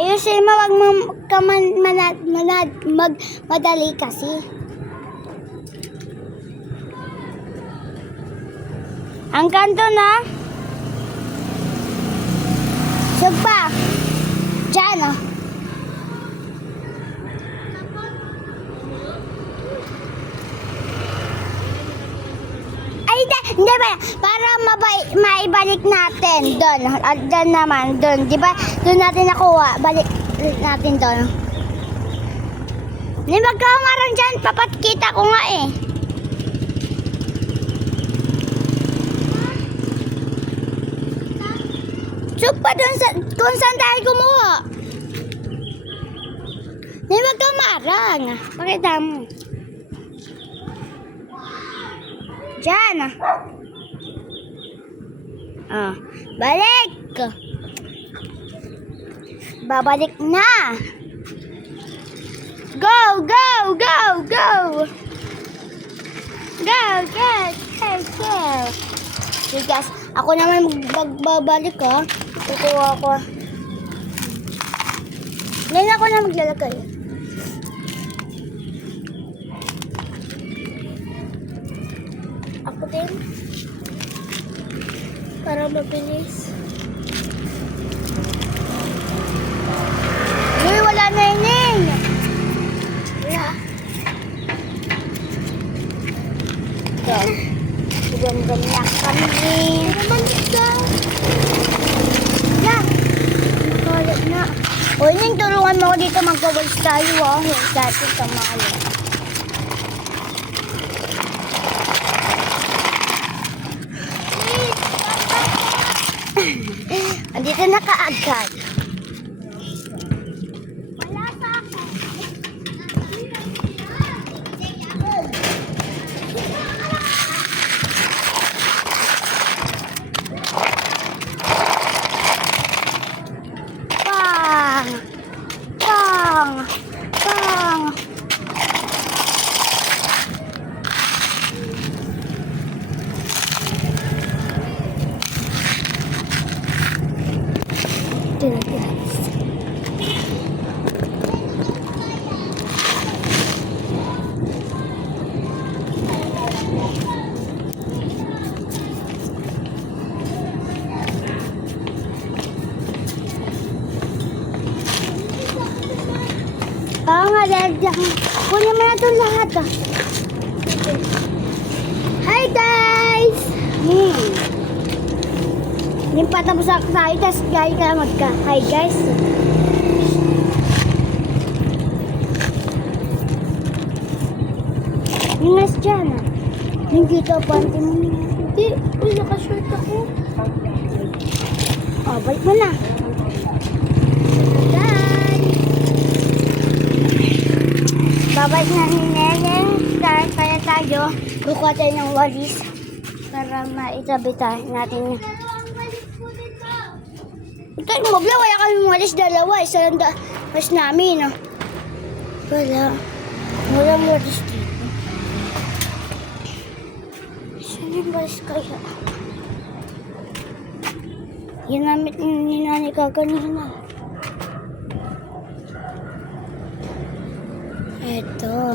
Ayusin mo, wag mo ka magmadali kasi. Ang kanto na. Sugpa. Diyan, oh. Ay, hindi ba? Para maibalik natin doon. Doon naman, doon. Di ba? Doon natin nakuha. Balik natin doon. Hindi magkaungarang dyan. Papatkita ko nga eh. Sugpa doon kung saan tayo kumuha. Hindi magkaungarang. Pakita mo. Diyan. Ah, balik. Babalik na. Go, go, go, go. Go, go, go, go. Okay guys, ako naman magbabalik ha. Tutuwa ko. Ngayon ako na maglalagay. Ako din. Para mabilis. Uy, wala na yun. Wala. Ito. Gam-gam na kami. Naman ito. Na. Nakalit na. O, yun, tulungan mo ako dito magwawalis tayo ah. Dati kamalo. Andito na kaagad. Wala pa ako. Pang! Pang! Pang! Ito na guys. Oo nga, kunin mo na ito lahat ah. Hi guys! Hindi pa tapos ako tayo, tapos gaya ka magka-hi guys. Yung nas dyan ah. Yung dito, panty mo niya. Hindi, naka-short ako. Oh, balik mo na. Babalik na ni Neneng. Kaya tayo, kukuha tayo ng walis para maitabi natin. Ito yung mobile, wala kami walis dalawa. Isa lang walis namin. Oh. Walang walis dito. Saan yung walis kaya? Ginamit ni Nanay kaganina. Ito.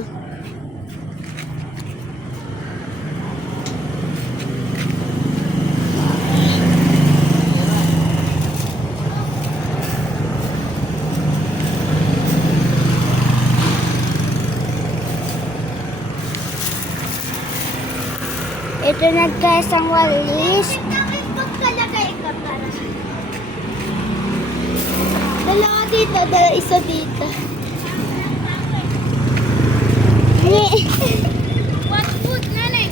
Ito na guys ang walis. Dalawa dito, isa dito. What food, Nanay?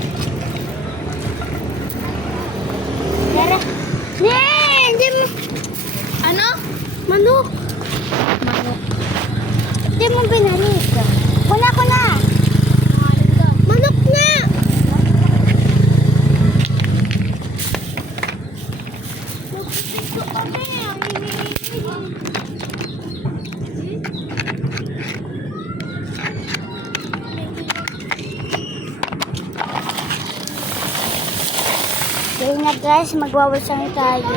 Tara. Hindi mo. Ano? Manok. Manok. Hindi mo binalik. Wala ko na. Manok na. Kaya na guys, magwawalsang tayo.